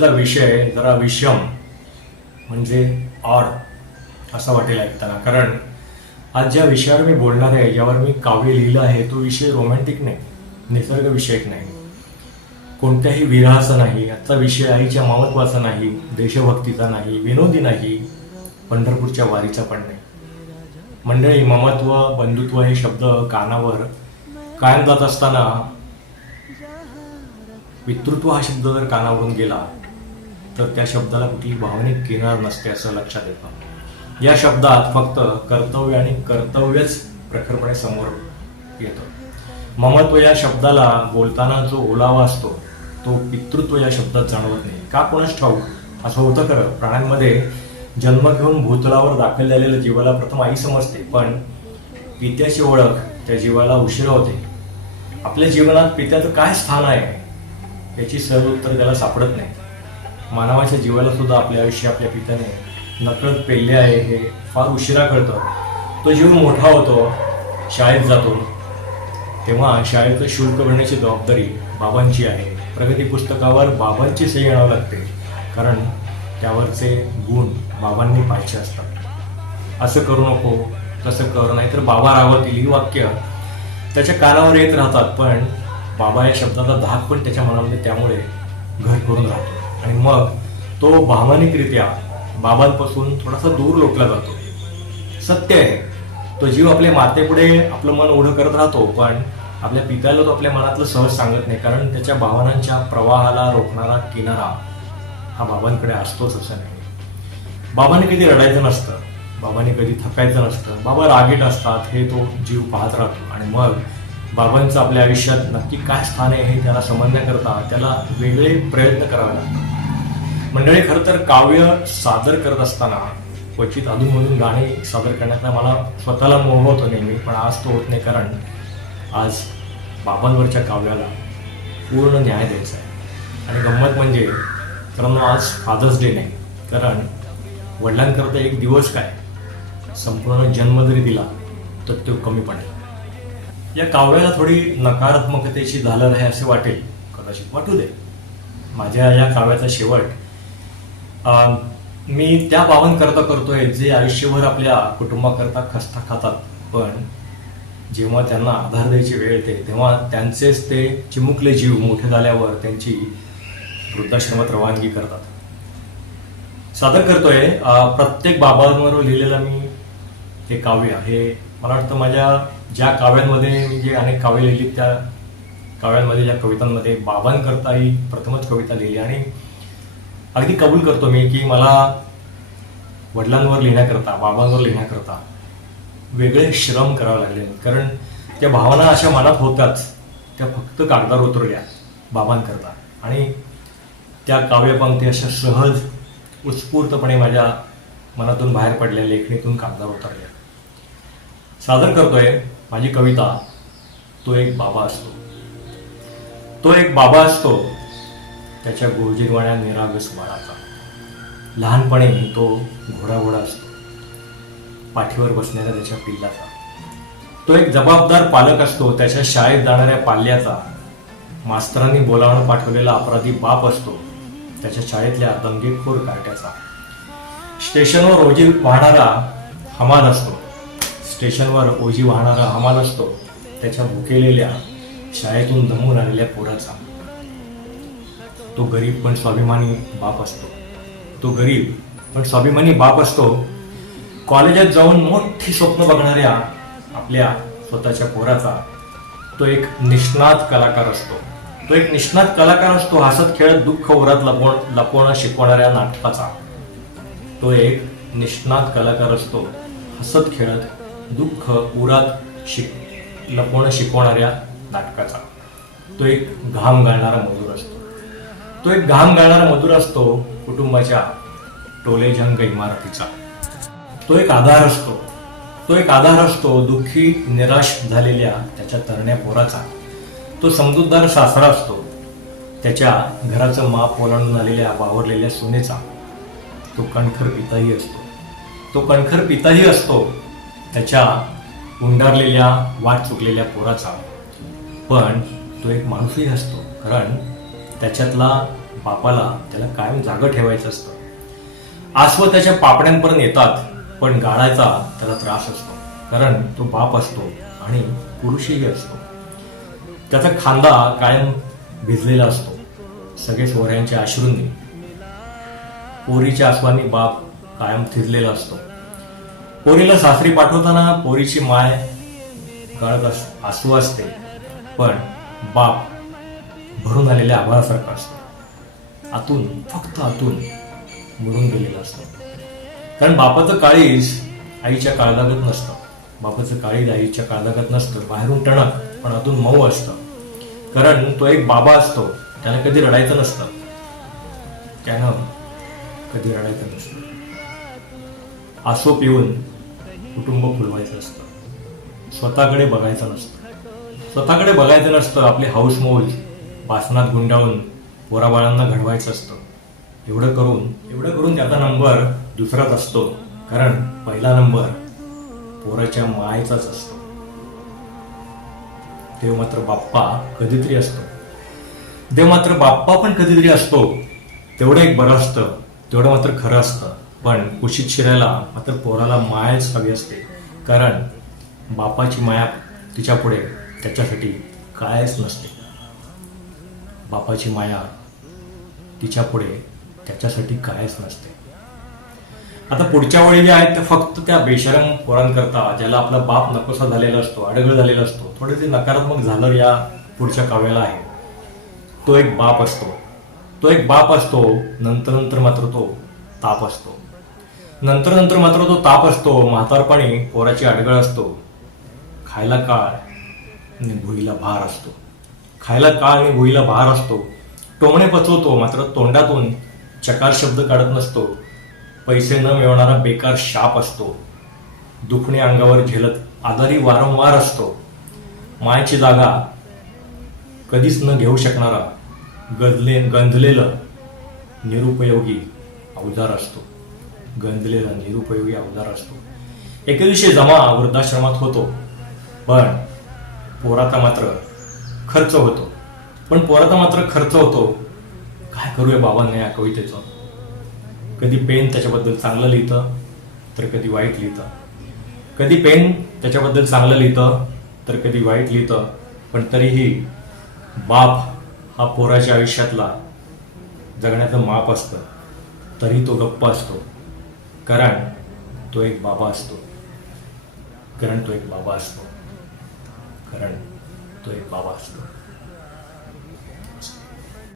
आजचा विषय जरा विषम. म्हणजे ऑड असं वाटेल ऐकताना. कारण आज ज्या विषयावर मी बोलणार आहे ज्यावर मी काव्य लिहिलं आहे तो विषय रोमॅन्टिक नाही निसर्ग विषयक नाही. कोणत्याही विराहाचा नाही आजचा विषय आईच्या मावत्वाचा नाही देशभक्तीचा नाही विनोदी नाही पंढरपूरच्या वारीचा पण नाही. मंडळी ममत्व बंधुत्व हे शब्द कानावर कायम जात असताना पितृत्व हा शब्द जर कानावरून गेला तर त्या शब्दाला कुठली भावनिक किनार नसते असं लक्षात येतं. या शब्दात फक्त कर्तव्य आणि कर्तव्यच प्रखरपणे समोर येतं. ममत्व या शब्दाला बोलताना जो ओलावा असतो तो पितृत्व या शब्दात जाणवत नाही. का कोणाच ठाऊक? असं होतं खरं. प्राण्यांमध्ये जन्म घेऊन भूतलावर दाखल झालेल्या जीवाला प्रथम आई समजते पण पित्याची ओळख त्या जीवाला उशिरा होते. आपल्या जीवनात पित्याचं काय स्थान आहे याची सर्व उत्तर त्याला सापडत नाही. मानवाच्या जीवाला सुद्धा आपल्या आयुष्य आपल्या पित्याने नकळत पेलले आहे हे फार उशिरा कळतं. तो जीव मोठा होतो शाळेत जातो. तेव्हा शाळेचं शुल्क भरण्याची जबाबदारी बाबांची आहे. प्रगती पुस्तकावर बाबांची सही आणावं लागते कारण त्यावरचे गुण बाबांनी पाहिजे असतात. असं करू नको तसं करू नाही तर बाबा रावतील ही वाक्य त्याच्या कानावर येत राहतात पण बाबा या शब्दाचा धाक पण त्याच्या मनामध्ये त्यामुळे घर करून राहतो. आणि मग तो भावनिकरित्या बाबांपासून थोडासा दूर लोटला जातो. सत्य आहे. तो जीव आपल्या मातेपुढे आपलं मन ओढं करत राहतो पण आपल्या पित्याला तो आपल्या मनातलं सहज सांगत नाही कारण त्याच्या भावनांच्या प्रवाहाला रोखणारा किनारा हा बाबांकडे असतोच असं नाही. बाबांनी कधी रडायचं नसतं. बाबांनी कधी थकायचं नसतं. बाबा रागीट असतात हे तो जीव पाहत राहतो. आणि मग बाबांचं आपल्या आयुष्यात नक्की काय स्थान आहे हे त्याला समजण्याकरता त्याला वेगळे प्रयत्न करावे लागतात. मंडळी खरं तर काव्य सादर करत असताना क्वचित अधूनमधून गाणी सादर करण्याचा मला स्वतःला मोह होतो नेहमी पण आज तो होत नाही कारण आज बाबांवरच्या काव्याला पूर्ण न्याय द्यायचा आहे. आणि गंमत म्हणजे कारण आज फादर्स डे नाही कारण वडिलांकरता एक दिवस काय संपूर्ण जन्म जरी दिला तर तो कमी पडेल. या काव्याला थोडी नकारात्मकतेशी झालं आहे असे वाटेल. कदाचित वाटू दे. माझ्या या काव्याचा शेवट. मी त्या बाबांकरता करतोय जे आयुष्यभर आपल्या कुटुंबाकरता खस्ता खातात. पण जेव्हा त्यांना आधार द्यायची वेळ येते तेव्हा त्यांचेच ते चिमुकले जीव मोठे झाल्यावर त्यांची वृद्धाश्रमात रवानगी करतात. सादर करतोय प्रत्येक बाबांवर लिहिलेलं मी हे काव्य हे मला वाटतं माझ्या ज्या काव्यांमध्ये मी जे अनेक काव्य लिहिली त्या काव्यांमध्ये ज्या कवितांमध्ये बाबांकरता ही प्रथमच कविता लिहिली आणि अगदी कबूल करतो मी की मला वडिलांवर लिहिण्याकरता बाबांवर लिहिण्याकरता वेगळे श्रम करावे लागले. कारण त्या भावना अशा मनात होत्याच त्या फक्त कागदावर उतरल्या बाबांकरता. आणि त्या काव्यपंक्ती अशा सहज उत्स्फूर्तपणे माझ्या मनातून बाहेर पडल्या लेखणीतून कागदावर उतरल्या. सादर करतोय माझी कविता तो एक बाबा असतो. तो एक बाबा असतो त्याच्या गोजीरवाण्या निरागस बाळाचा लहानपणी तो घोडाघोडा असतो. पाठीवर बसणाऱ्या त्याच्या पिल्लाचा. तो एक जबाबदार पालक असतो त्याच्या शाळेत जाणाऱ्या पाल्याचा. मास्तरांनी बोलावणं पाठवलेला अपराधी बाप असतो त्याच्या शाळेतल्या दंगेखोर कार्ट्याचा स्टेशनवर रोजी वाहणारा हमाल असतो. स्टेशनवर ओझी वाहणारा हमाल असतो. त्याच्या भुकेलेल्या शाळेतून दमून आलेल्या पोराचा. तो गरीब पण स्वाभिमानी बाप असतो. तो गरीब पण स्वाभिमानी बाप असतो. कॉलेजात जाऊन मोठी स्वप्न बघणाऱ्या आपल्या स्वतःच्या पोराचा तो एक निष्णात कलाकार असतो. तो एक निष्णात कलाकार असतो हसत खेळत दुःख उरात लपवण लपवणं शिकवणाऱ्या नाटकाचा. तो एक निष्णात कलाकार असतो हसत खेळत दुःख उरात शिक लपवणं शिकवणाऱ्या नाटकाचा. तो एक घाम गाळणारा मजूर असतो. तो एक घाम गाळणारा मजूर असतो कुटुंबाच्या टोलेजंग इमारतीचा. तो एक आधार असतो. तो एक आधार असतो दुःखी निराश झालेल्या त्याच्या तरण्या पोराचा. तो समजूतदार सासरा असतो. त्याच्या घराचं माप ओलांडून आलेल्या वावरलेल्या सोनेचा तो कणखर पिताही असतो. तो कणखर पिताही असतो. त्याच्या उंडारलेल्या वाट चुकलेल्या पोराचा. पण तो एक माणूसही असतो कारण त्याच्यातला बापाला त्याला कायम जागं ठेवायचं असतं. आसव त्याच्या पापड्यांपर्यंत येतात पण गाळायचा त्याला त्रास असतो कारण तो बाप असतो आणि पुरुषही असतो. त्याचा खांदा कायम भिजलेला असतो सगळे सोहऱ्यांच्या अश्रूंनी पोरीच्या आसवानी बाप कायम थिजलेला असतो. पोरीला सासरी पाठवताना पोरीची माय गळत अस आसू असते पण बाप भरून आलेल्या आभारासारखा असतो. आतून फक्त आतून भरून गेलेला असतो. कारण बापाचं काळीज आईच्या काळजागत नसतं. बापाचं काळीज आईच्या काळजागत नसतं बाहेरून टणक पण आतून मऊ असतं. कारण तो एक बाबा असतो त्याला कधी रडायचं नसतं. त्यानं कधी रडायचं नसतं. आसो पिऊन कुटुंब फुलवायचं असतं. स्वतःकडे बघायचं नसतं. स्वतःकडे बघायचं नसतं आपली हाऊस मौज वासनात गुंडाळून पोराबाळांना घडवायचं असतं. एवढं करून एवढं करून त्याचा नंबर दुसराच असतो. कारण पहिला नंबर पोराच्या मायचाच असतो. देव मात्र बाप्पा कधीतरी असतो. देव मात्र बाप्पा पण कधीतरी असतो. तेवढं एक बरं असतं. तेवढं मात्र खरं असतं. पण कुशीत शिरायला मात्र पोराला मायच हवी असते. कारण बापाची माया तिच्यापुढे त्याच्यासाठी कायच नसते. बापाची माया तिच्यापुढे त्याच्यासाठी कायच नसते. आता पुढच्या वेळी जे आहेत ते फक्त त्या बेशरम पोरांकरता ज्याला आपला बाप नकोसा झालेला असतो अडगळ झालेला असतो थोडे ते नकारात्मक झालं या पुढच्या काव्याला आहे. तो एक बाप असतो. तो एक बाप असतो नंतर नंतर मात्र तो ताप असतो. नंतर नंतर मात्र तो ताप असतो म्हातारपणी पोराची अडगळ असतो. खायला काळ आणि भुईला भार असतो. खायला काळ आणि भुईला भार असतो. टोमणे पचवतो मात्र तोंडातून चकार शब्द काढत नसतो. पैसे न मिळवणारा बेकार शाप असतो. दुखणे अंगावर झेलत आजारी वारंवार असतो. मायची जागा कधीच न घेऊ शकणारा गजले गंजलेलं निरुपयोगी अवजार असतो. गंजलेला निरुपयोगी अवजार असतो. एके दिवशी जमा वृद्धाश्रमात होतो. पण पोराचा मात्र खर्च होतो. पण पोराचा मात्र खर्च होतो. काय करूया बाबांना या कवितेचं? कधी पेन त्याच्याबद्दल चांगलं लिहितं तर कधी वाईट लिहितं. कधी पेन त्याच्याबद्दल चांगलं लिहितं तर कधी वाईट लिहितं. पण तरीही बाप हा पोराच्या आयुष्यातला जगण्याचं माप असतं. तरी तो गप्प असतो. कारण तो एक बाबा असतो. कारण तो एक बाबा असतो. कारण तो एक बाबा असतो.